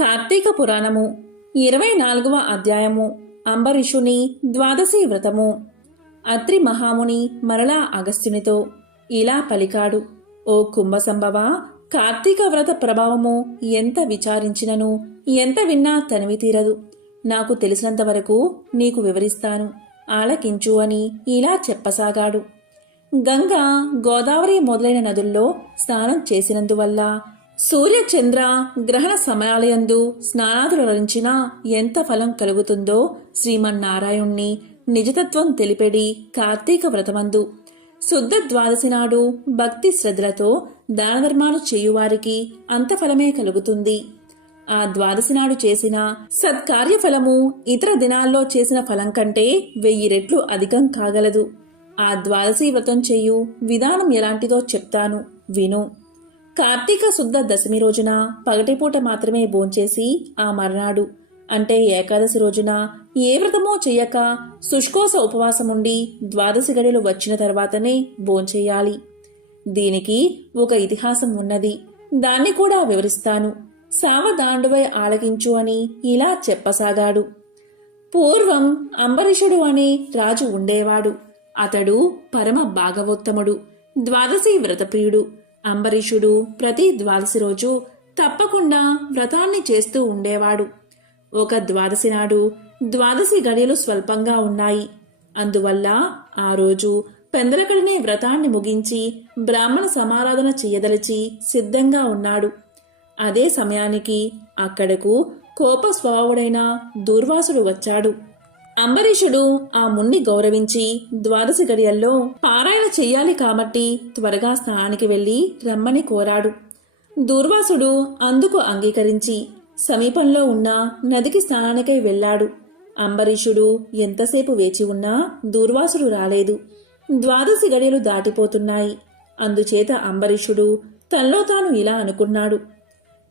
కార్తీక పురాణము ఇరవై నాలుగవ అధ్యాయము అంబరీషుని ద్వాదశి వ్రతము. అత్రి మహాముని మరలా అగస్త్యునితో ఇలా పలికాడు ఓ కుంభసంభవ కార్తీక వ్రత ప్రభావము ఎంత విచారించినను ఎంత విన్నా తనివి తీరదు. నాకు తెలిసినంత వరకు నీకు వివరిస్తాను ఆలకించు అని ఇలా చెప్పసాగాడు. గంగ గోదావరి మొదలైన నదుల్లో స్నానం చేసినందువల్ల సూర్యచంద్ర గ్రహణ సమయాలయందు స్నానాదులు రణించినా ఎంత ఫలం కలుగుతుందో శ్రీమన్నారాయణ్ణి నిజతత్వం తెలిపెడి కార్తీక వ్రతమందు. శుద్ధ ద్వాదశి నాడు భక్తి శ్రద్ధలతో దానధర్మాలు చేయువారికి అంత ఫలమే కలుగుతుంది. ఆ ద్వాదశి నాడు చేసిన సత్కార్యఫలము ఇతర దినాల్లో చేసిన ఫలం కంటే వెయ్యి రెట్లు అధికం కాగలదు. ఆ ద్వాదశి వ్రతం చేయు విధానం ఎలాంటిదో చెప్తాను. విను. కార్తీక శుద్ధ దశమి రోజున పగటిపూట మాత్రమే భోంచేసి ఆ మర్నాడు. అంటే ఏకాదశి రోజున ఏ వ్రతమో చెయ్యక శుష్కోస ఉపవాసముండి ద్వాదశి గడిలు వచ్చిన తర్వాతనే భోంచేయాలి. దీనికి ఒక ఇతిహాసం ఉన్నది. దాన్ని కూడా వివరిస్తాను. సావదాండువై ఆలకించు అని ఇలా చెప్పసాగాడు. పూర్వం అంబరీషుడు అనే రాజు ఉండేవాడు. అతడు పరమ భాగవోత్తముడు ద్వాదశి వ్రతప్రియుడు. అంబరీషుడు ప్రతి ద్వాదశి రోజు తప్పకుండా వ్రతాన్ని చేస్తూ ఉండేవాడు. ఒక ద్వాదశి నాడు ద్వాదశి గడియలు స్వల్పంగా ఉన్నాయి. అందువల్ల ఆ రోజు పెందరకడిని వ్రతాన్ని ముగించి బ్రాహ్మణ సమారాధన చేయదలిచి సిద్ధంగా ఉన్నాడు. అదే సమయానికి అక్కడకు కోప స్వభావుడైన దూర్వాసుడు వచ్చాడు. అంబరీషుడు ఆ మున్ని గౌరవించి ద్వాదశ గడియల్లో పారాయణ చెయ్యాలి కాబట్టి త్వరగా స్థానానికి వెళ్ళి రమ్మని కోరాడు. దూర్వాసుడు అందుకు అంగీకరించి సమీపంలో ఉన్న నదికి స్నానానికై వెళ్ళాడు. అంబరీషుడు ఎంతసేపు వేచి ఉన్నా దూర్వాసుడు రాలేదు. ద్వాదశి గడియలు దాటిపోతున్నాయి. అందుచేత అంబరీషుడు తనలో తాను ఇలా అనుకున్నాడు.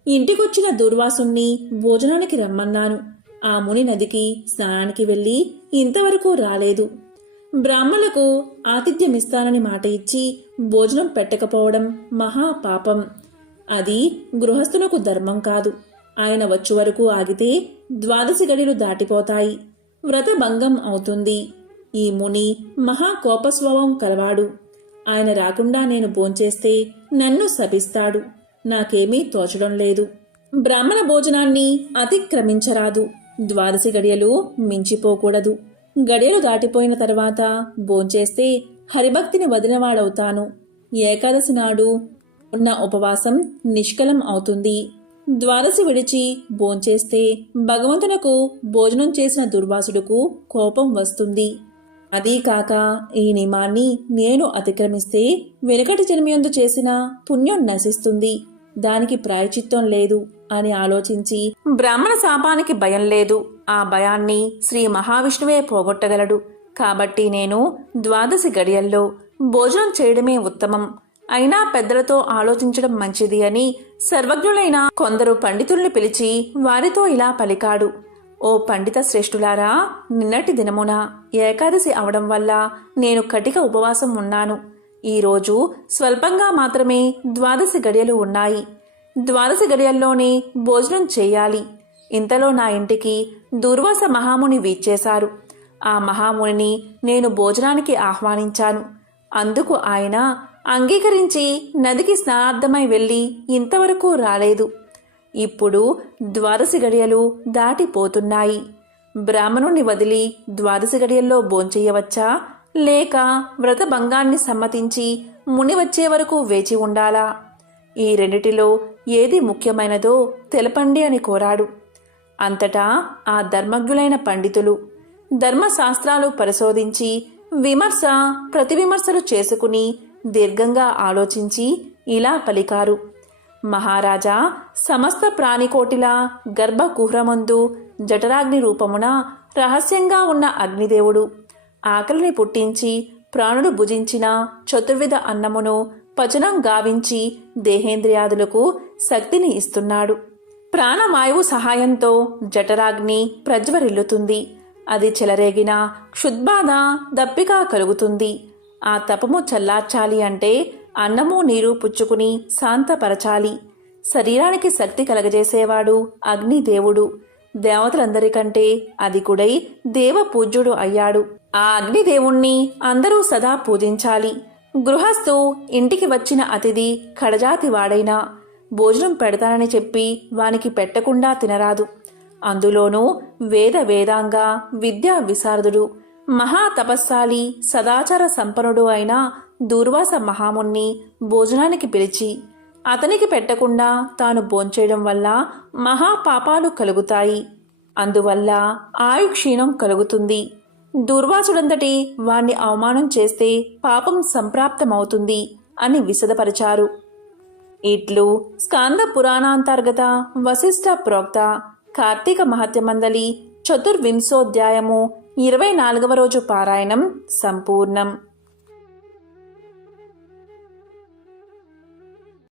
ఇంటికొచ్చిన దూర్వాసుణ్ణి భోజనానికి రమ్మన్నాను. ఆ ముని నదికి స్నానానికి వెళ్ళి ఇంతవరకు రాలేదు. బ్రాహ్మణులకు ఆతిథ్యమిస్తానని మాట ఇచ్చి భోజనం పెట్టకపోవడం మహా పాపం అది గృహస్థులకు ధర్మం కాదు. ఆయన వచ్చు వరకు ఆగితే ద్వాదశి గడిలు దాటిపోతాయి. వ్రత భంగం అవుతుంది. ఈ ముని మహా కోపస్వభావం కలవాడు. ఆయన రాకుండా నేను భోంచేస్తే నన్ను శపిస్తాడు. నాకేమీ తోచడం లేదు. బ్రాహ్మణ భోజనాన్ని అతిక్రమించరాదు. ద్వాదశి గడియలు మించిపోకూడదు. గడియలు దాటిపోయిన తర్వాత భోంచేస్తే హరిభక్తిని వదిలినవాడవుతాను. ఏకాదశి నాడు ఉన్న ఉపవాసం నిష్కలం అవుతుంది. ద్వాదశి విడిచి భోంచేస్తే భగవంతునకు భోజనం చేసిన దుర్వాసుడుకు కోపం వస్తుంది. అదీ కాక ఈ నియమాన్ని నేను అతిక్రమిస్తే వెనుకటి జన్మయందు చేసిన పుణ్యం నశిస్తుంది. దానికి ప్రాయచిత్తం లేదు అని ఆలోచించి బ్రాహ్మణ శాపానికి భయం లేదు. ఆ భయాన్ని శ్రీ మహావిష్ణువే పోగొట్టగలడు. కాబట్టి నేను ద్వాదశి గడియల్లో భోజనం చేయడమే ఉత్తమం. అయినా పెద్దలతో ఆలోచించడం మంచిది అని సర్వజ్ఞులైన కొందరు పండితుల్ని పిలిచి వారితో ఇలా పలికాడు. ఓ పండిత శ్రేష్ఠులారా నిన్నటి దినమున ఏకాదశి అవడం వల్ల నేను కటిక ఉపవాసం ఉన్నాను. ఈరోజు స్వల్పంగా మాత్రమే ద్వాదశి గడియలు ఉన్నాయి. ద్వాదశి గడియల్లోనే భోజనం చేయాలి. ఇంతలో నా ఇంటికి దుర్వాస మహాముని వీచ్చేశారు. ఆ మహామునిని నేను భోజనానికి ఆహ్వానించాను. అందుకు ఆయన అంగీకరించి నదికి స్నానార్థమై వెళ్ళి ఇంతవరకు రాలేదు. ఇప్పుడు ద్వాదశి గడియలు దాటిపోతున్నాయి. బ్రాహ్మణుణ్ణి వదిలి ద్వాదశి గడియల్లో భోంచెయ్యవచ్చా లేక వ్రత భంగాన్ని సమ్మతించి ముని వచ్చే వరకు వేచి ఉండాలా? ఈ రెండిటిలో ఏది ముఖ్యమైనదో తెలపండి అని కోరాడు. అంతటా ఆ ధర్మజ్ఞులైన పండితులు ధర్మశాస్త్రాలు పరిశోధించి విమర్శ ప్రతివిమర్శలు చేసుకుని దీర్ఘంగా ఆలోచించి ఇలా పలికారు. మహారాజా సమస్త ప్రాణికోటిల గర్భకుహ్రమందు జఠరాగ్ని రూపమున రహస్యంగా ఉన్న అగ్నిదేవుడు ఆకలిని పుట్టించి ప్రాణుడు భుజించిన చతుర్విధ అన్నమును పచనం గావించి దేహేంద్రియాదులకు శక్తిని ఇస్తున్నాడు. ప్రాణవాయువు సహాయంతో జఠరాగ్ని ప్రజ్వరిల్లుతుంది. అది చెలరేగిన క్షుద్బాధ దప్పిక కలుగుతుంది. ఆ తపము చల్లార్చాలి అంటే అన్నము నీరు పుచ్చుకుని శాంతపరచాలి. శరీరానికి శక్తి కలగజేసేవాడు అగ్నిదేవుడు. దేవతలందరికంటే అధికుడై దేవ పూజ్యుడు అయ్యాడు. ఆ అగ్నిదేవుణ్ణి అందరూ సదా పూజించాలి. గృహస్థు ఇంటికి వచ్చిన అతిథి కడజాతి వాడైనా భోజనం పెడతానని చెప్పి వానికి పెట్టకుండా తినరాదు. అందులోనూ వేద వేదాంగ విద్యా విశారదుడు మహాతపస్సాలి సదాచార సంపన్నుడు అయిన దూర్వాస మహాముణ్ణి భోజనానికి పిలిచి అతనికి పెట్టకుండా తాను భోంచేయడం వల్ల మహాపాపాలు కలుగుతాయి. అందువల్ల ఆయు క్షీణం కలుగుతుంది. దుర్వాసుడంతటి వాణ్ణి అవమానం చేస్తే పాపం సంప్రాప్తమవుతుంది అని విశదపరిచారు. ఇట్లు స్కాంద పురాణాంతర్గత వశిష్ఠ ప్రోక్త కార్తీక మహత్యమందలి చతుర్వింశోధ్యాయము ఇరవై నాలుగవ రోజు పారాయణం సంపూర్ణం.